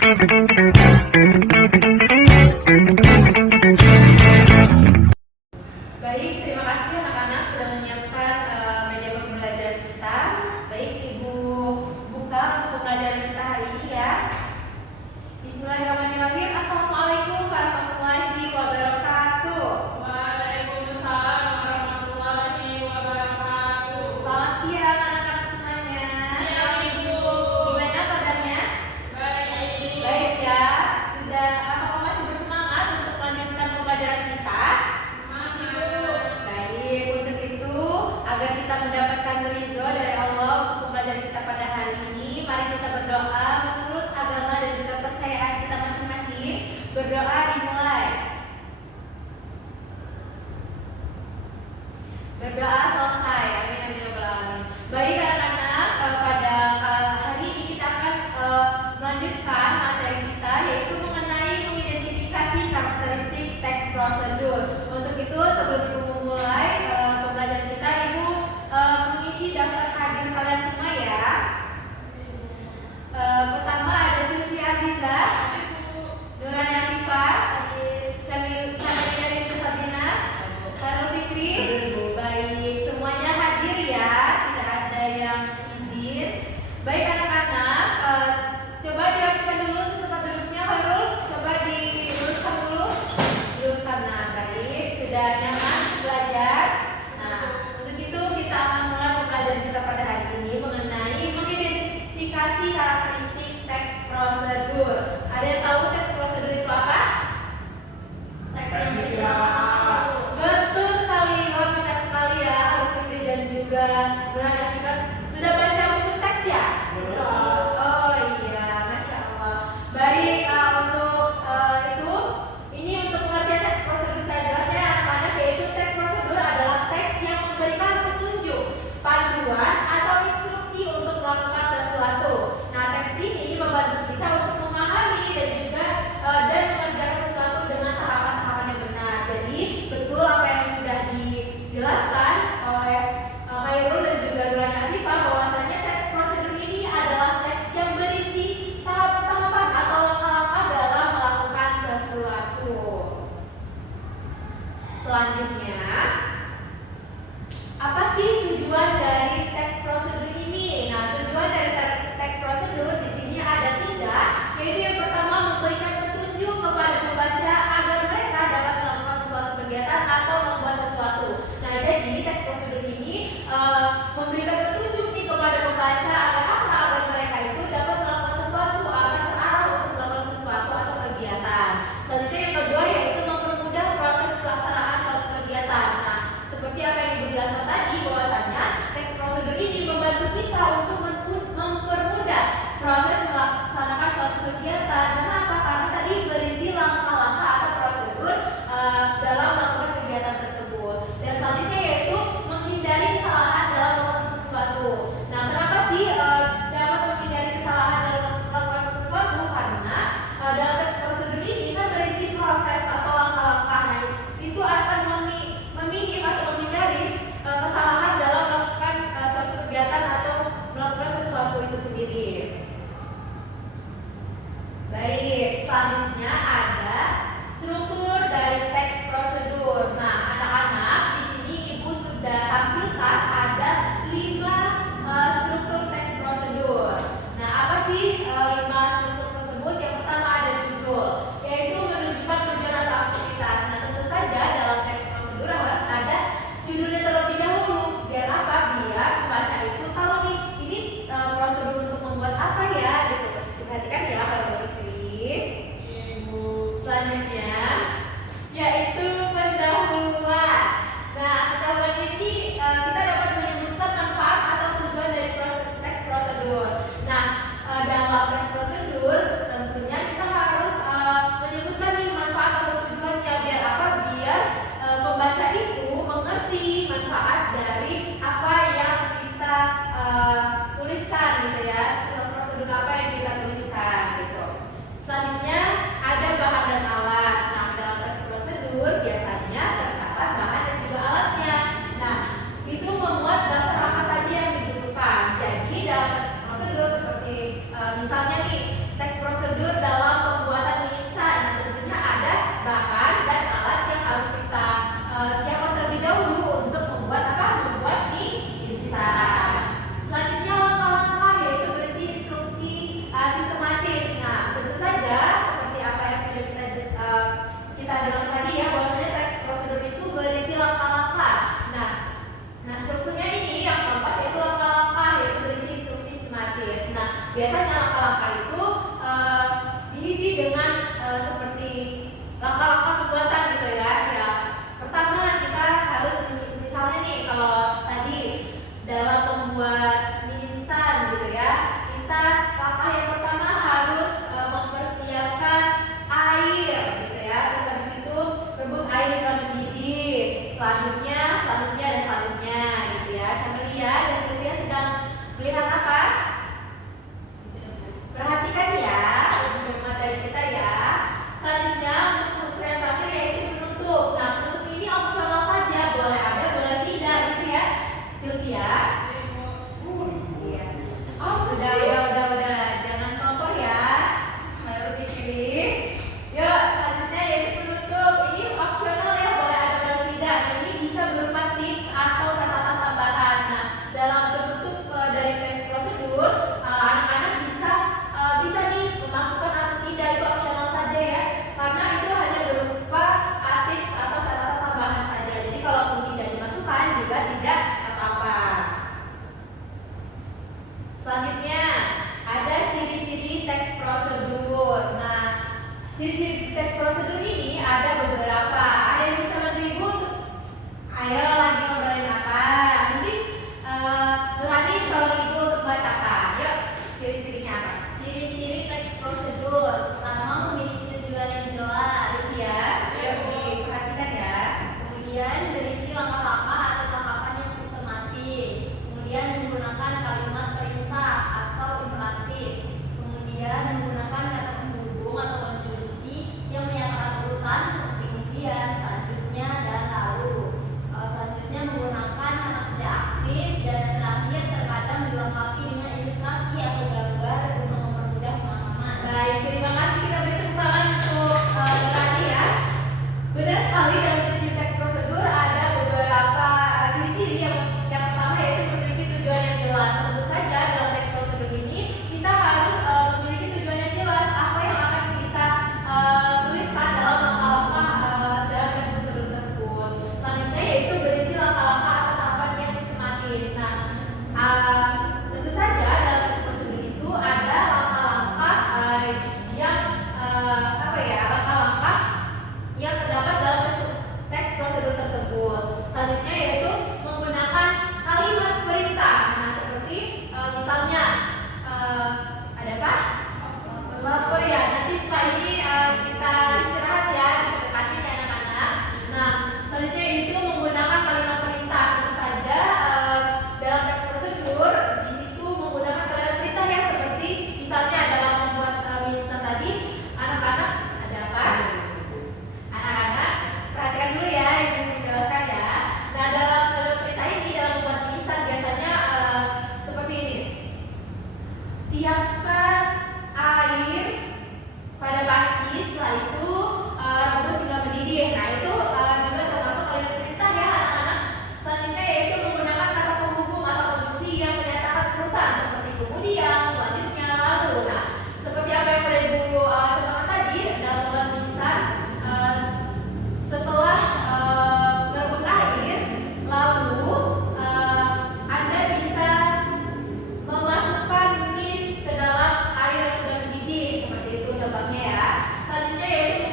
Baik, terima kasih anak-anak sudah menyiapkan meja pembelajaran kita. Baik, Ibu buka pembelajaran kita hari ini ya. Bismillahirrahmanirrahim. Assalamualaikum warahmatullahi wabarakatuh. Waalaikumsalam warahmatullahi wabarakatuh. Selamat siang anak-anak semuanya. Siang, Ibu. Gimana kabarnya? Baik. Baik ya. Apakah masih bersemangat untuk melanjutkan pembelajaran kita? Masih, Bu. Baik, untuk itu agar kita mendapatkan ridho dari Allah untuk pembelajaran kita pada hari ini, mari kita berdoa menurut agama dan juga kepercayaan kita masing-masing. Berdoa dimulai. Berdoa selesai. Amin amin ya rabbal alamin. Baik anak-anak, pada hari ini kita akan melanjutkan materi kita, yaitu mengenai mengidentifikasi karakteristik teks prosedur. Untuk itu sebelum Ibu memulai pembelajaran kita, Ibu mengisi daftar hadir kalian semua ya. Pertama ada Sylvia Aziza, Nurani Afifah, Camilla Lindu Sabina, Sarul Fikri. Baik, semuanya hadir ya, tidak ada yang izin. Baik anak-anak, coba dirapikan dulu untuk tempat duduknya. Khairul, coba diluruskan dulu. Diluruskan, nah baik, sudah nyaman belajar. Nah, untuk itu kita akan mulai pembelajaran kita pada hari ini mengenai mengidentifikasi karakteristik teks prosedur. Ada yang tahu teks prosedur itu apa? Teks yang disamakan. Betul sekali, wah pintar sekali ya Arif Fikri dan juga Nurani Afifah. Sudah baca buku teks ya? Betul. Oh iya, Masya Allah. Baik, untuk itu, ini untuk pengertian teks prosedur saya jelas ya anak-anak, yaitu teks prosedur adalah teks yang memberikan petunjuk, panduan atau instruksi untuk melakukan sesuatu. Nah, teks ini membantu kita untuk memahami dan juga biasanya langkah-langkah itu diisi dengan seperti langkah-langkah pembuatan gitu ya. Ya, pertama kita harus misalnya nih kalau tadi dalam membuat mie instan gitu ya, kita langkah yang pertama harus mempersiapkan air gitu ya. Terus habis itu rebus air hingga mendidih. Selanjutnya dan selanjutnya gitu ya. Camelia dan Sylvia sedang melihat apa? Perhatikan ya untuk materi kita ya. Selanjutnya untuk yang terakhir yaitu penutup. Nah, penutup ini opsional saja, boleh ada, boleh tidak gitu ya. Sylvia? Iya. Oh, udah. Jangan kompor ya. Baru Fikri. Yuk, selanjutnya yaitu penutup. Ini opsional ya, boleh ada, boleh tidak. Nah, ini bisa berupa tips atau catatan tambahan. Nah, dalam penutup dari teks prosedur, anak-anak bisa nih memasukkan atau tidak, itu opsional saja ya, karena itu hanya berupa tips atau catatan tambahan saja. Jadi kalaupun tidak dimasukkan juga tidak apa-apa. Selanjutnya ada ciri-ciri teks prosedur. Nah, ciri-ciri teks prosedur ini ada beberapa. Ada yang bisa bantu ibu untuk ayo lagi ngobrolin apa? Mungkin Nurani tolong ibu untuk bacakan. Yuk, ciri-cirinya apa? Ciri-ciri teks prosedur. Pertama, memiliki tujuan yang jelas. Ya, yuk diperhatikan ya. Kemudian berisi langkah-langkah atau tahapan yang sistematis. Kemudian menggunakan kalimat perintah atau imperatif. Kemudian menggunakan kata penghubung atau konjungsi yang menyatakan urutan seperti kemudian, selanjutnya, dan lalu. Selanjutnya menggunakan kata kerja aktif, dan yang terakhir terkadang dilengkapi dengan ilustrasi atau gambar untuk mempermudah pemahaman. Baik, terima kasih. Kita beri tepuk tangan untuk Nurani ya. Benar sekali, dalam ciri-ciri teks prosedur ada beberapa ciri-ciri yang pertama yaitu memiliki tujuan yang jelas. Tentu saja dalam teks prosedur ini kita harus memiliki tujuan yang jelas apa yang akan kita tuliskan dalam langkah-langkah dalam teks prosedur tersebut. Selanjutnya yaitu berisi langkah-langkah atau tahapan yang sistematis. Nah, tentu saja dalam teks prosedur itu ada langkah-langkah langkah-langkah yang terdapat dalam teks prosedur tersebut. Selanjutnya yaitu menggunakan kalimat perintah. Nah, seperti misalnya ada apa? Lapor ya. Nanti setelah ini kita istirahat ya, dekati ya anak-anak. Nah, selanjutnya itu menggunakan kalimat perintah. Tentu saja dalam teks prosedur di situ menggunakan kalimat perintah ya, seperti misalnya dalam membuat mie instan tadi, anak-anak ada apa? Anak-anak perhatikan dulu ya, ibu menjelaskan ya. Nah, dalam kalimat perintah ini dalam membuat mie instan biasanya seperti ini. Siapkan air pada panci, setelah itu rebus hingga mendidih. Nah, itu juga termasuk kalimat perintah ya anak-anak. Selanjutnya yaitu menggunakan kata penghubung atau konjungsi yang menyatakan urutan seperti kemudian, selanjutnya, lalu. Nah, seperti apa yang sudah ibu contohkan tadi dalam membuat mie instan, setelah merebus air, lalu Anda bisa memasukkan mie ke dalam air yang sudah mendidih, seperti itu contohnya ya. Selanjutnya yaitu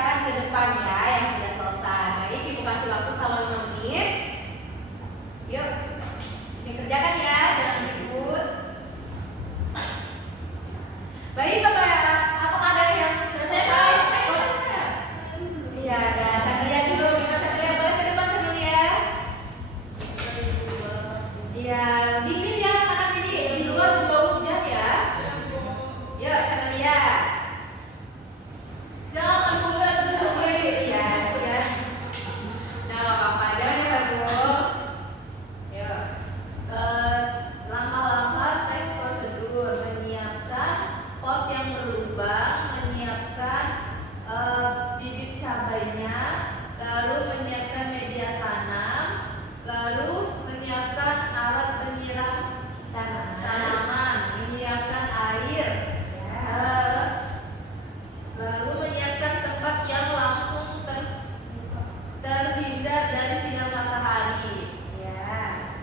dikerjakan ke depan ya yang sudah selesai. Baik, Ibu kasih waktu selama 5 menit. Yuk, dikerjakan ya, jangan ribut. Baik, apakah ada yang sudah selesai? Iya, ada. Samilia dulu. Kita Samilia boleh ke depan Samilia. Iya, dingin ya, anak ini di luar juga hujan ya. Yuk, Samilia. Jangan bulan dulu. Iya, iya. Nah, nggak apa-apa. Jangan ya, Pak Guru. Yuk. Langkah-langkah teks prosedur: menyiapkan pot yang berlubang, menyiapkan bibit cabainya, lalu menyiapkan media tanam, lalu menyiapkan alat penyiram tanaman, menyiapkan air, lalu menyiapkan tempat yang langsung terhindar dari sinar matahari. Ya.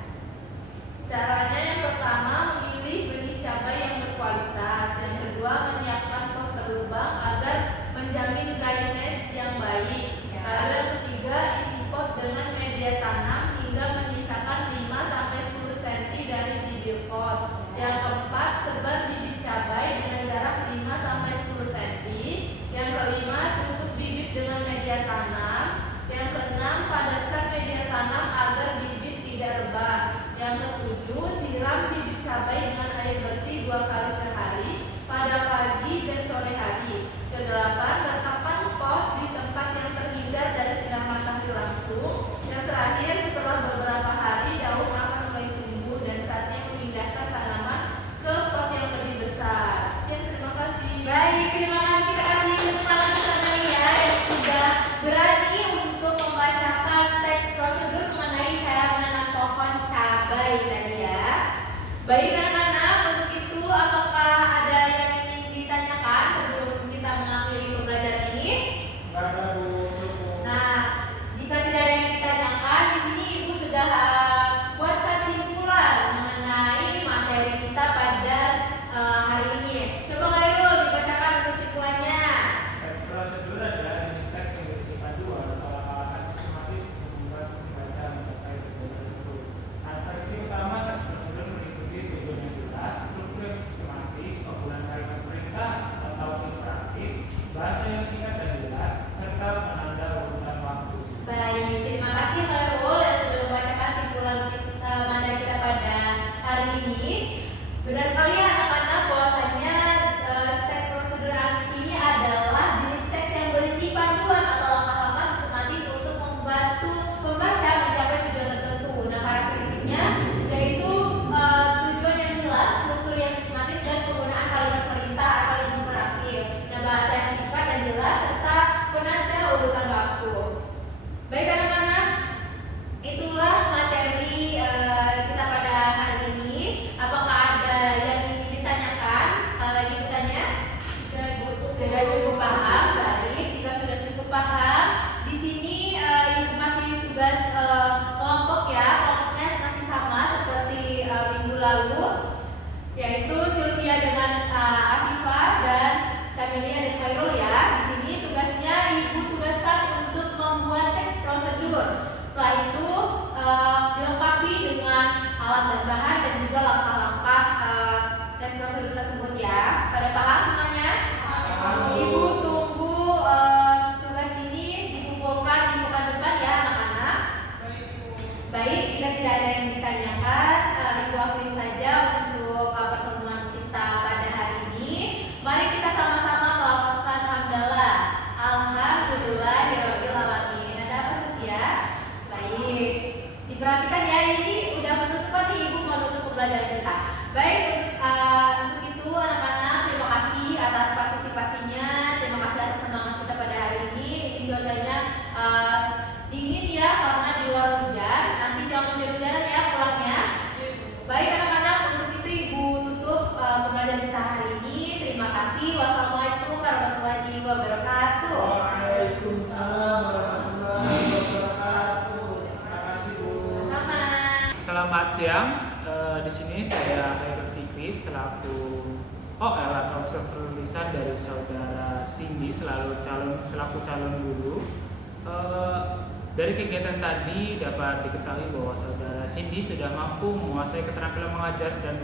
Caranya yang pertama memilih benih cabai yang berkualitas, yang kedua menyiapkan pot berlubang agar menjamin drainase yang baik. Ya. Lalu yang ketiga isi pot dengan media tanam hingga menyisakan 5-10 cm dari bibir pot. Yang keempat sebar bibit cabai dengan jarak 5-10 cm. Yang kelima tutup bibit dengan media tanam. Yang keenam padatkan media tanam agar bibit tidak rebah. Yang ketujuh siram bibit cabai dengan air bersih 2 kali sehari pada pagi dan sore hari. Kedelapan letakkan pot di tempat yang terhindar dari sinar matahari langsung. Yang terakhir setelah beberapa hari daun akan mulai tumbuh dan saatnya memindahkan tanaman ke pot yang lebih besar. Sekian, terima kasih. Baik, terima kasih. Kita kasih tepuk tangan Samilia yang sudah berani untuk membacakan teks prosedur mengenai cara menanam pohon cabai tadi ya. Baik anak-anak, untuk itu apakah ada yang ingin ditanyakan sebelum kita mengakhiri pembelajaran ini? Nah, jika tidak ada yang ditanyakan, di sini Ibu sudah buat kesimpulan mengenai materi kita pada hari ini. Coba Khairul dibacakan kesimpulannya. Teks prosedur adalah jenis teks yang berisi panduan atau langkah-langkah sistematis untuk membuat pembaca mencapai tujuan tertentu. Karakteristik utama teks prosedur meliputi tujuan yang jelas, struktur yang sistematis, penggunaan kalimat perintah atau imperatif, bahasa yang singkat dan jelas, serta penanda urutan waktu. Baik, terima kasih Khairul yang sudah membacakan kesimpulan materi kita pada hari ini. Benar sekali ya anak-anak, bahwasanya teks prosedur ini adalah jenis teks yang berisi panduan atau langkah-langkah sistematis untuk membantu pembaca mencapai tujuan tertentu. Nah, karakteristiknya yaitu tujuan yang jelas, struktur yang sistematis, dan penggunaan kalimat perintah atau imperatif. Nah, bahasa yang singkat dan jelas serta penanda urutan waktu. Baik anak-anak, itulah materi kita pada hari ini. Apakah ada yang ingin ditanyakan? Sekali lagi bertanya. Sudah cukup paham? Baik, jika sudah cukup paham, di sini Ibu kasih tugas kelompok ya. Kelompoknya masih sama seperti minggu lalu, yaitu Sylvia dengan Afifa dan Camelia dan Khairul ya. Di sini tugasnya Ibu tugaskan untuk membuat teks prosedur. Setelah itu dilengkapi dengan alat dan bahan dan juga langkah-langkah teks prosedur tersebut ya. Pada paham semuanya? Ibu tunggu tugas ini dikumpulkan di pekan depan ya anak-anak. Baik, jika tidak ada yang ditanyakan, Ibu akhiri saja untuk pertemuan kita pada hari ini. Mari kita sama-sama melafazkan hamdalah. Alhamdulillahirabbil alamin. Ada apa Setia? Baik. Diperhatikan ya, ini udah penutupan nih, Ibu menutup pembelajaran kita. Baik, untuk itu anak-anak terima kasih atas partisipasinya, terima kasih atas semangat kita pada hari ini. Ini cuacanya dingin ya karena di luar hujan. Nanti jangan hujan-hujanan ya pulangnya. Baik anak-anak, untuk itu Ibu tutup pembelajaran kita hari ini. Terima kasih. Wassalamualaikum warahmatullahi wabarakatuh. Waalaikumsalam warahmatullahi wabarakatuh. Terima kasih Bu. Sama. Selamat siang. Di sini saya Khairul Fikri selaku OL atau observer lisan dari saudara Cindy selaku calon guru. Dari kegiatan tadi dapat diketahui bahwa saudara Cindy sudah mampu menguasai keterampilan mengajar dan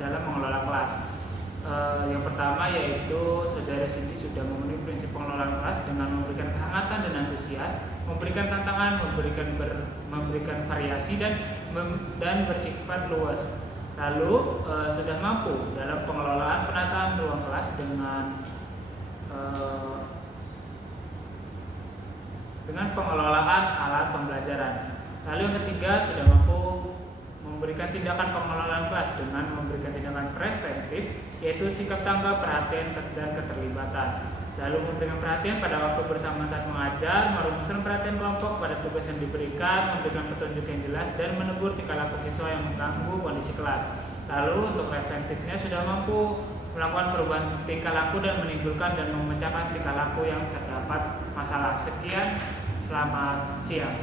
dalam mengelola kelas. Yang pertama yaitu saudara Cindy sudah memenuhi prinsip pengelolaan kelas dengan memberikan kehangatan dan antusias, memberikan tantangan, memberikan variasi dan bersifat luas. Lalu sudah mampu dalam pengelolaan penataan ruang kelas dengan pengelolaan alat pembelajaran. Lalu yang ketiga sudah mampu memberikan tindakan pengelolaan kelas dengan memberikan tindakan preventif, yaitu sikap tanggap, perhatian, dan keterlibatan. Lalu memberikan perhatian pada waktu bersama saat mengajar, merumuskan perhatian kelompok pada tugas yang diberikan, memberikan petunjuk yang jelas, dan menegur tingkah laku siswa yang mengganggu kondisi kelas. Lalu untuk preventifnya sudah mampu melakukan perubahan tingkah laku dan menimbulkan dan memecahkan tingkah laku yang terdapat masalah. Sekian, selamat siang.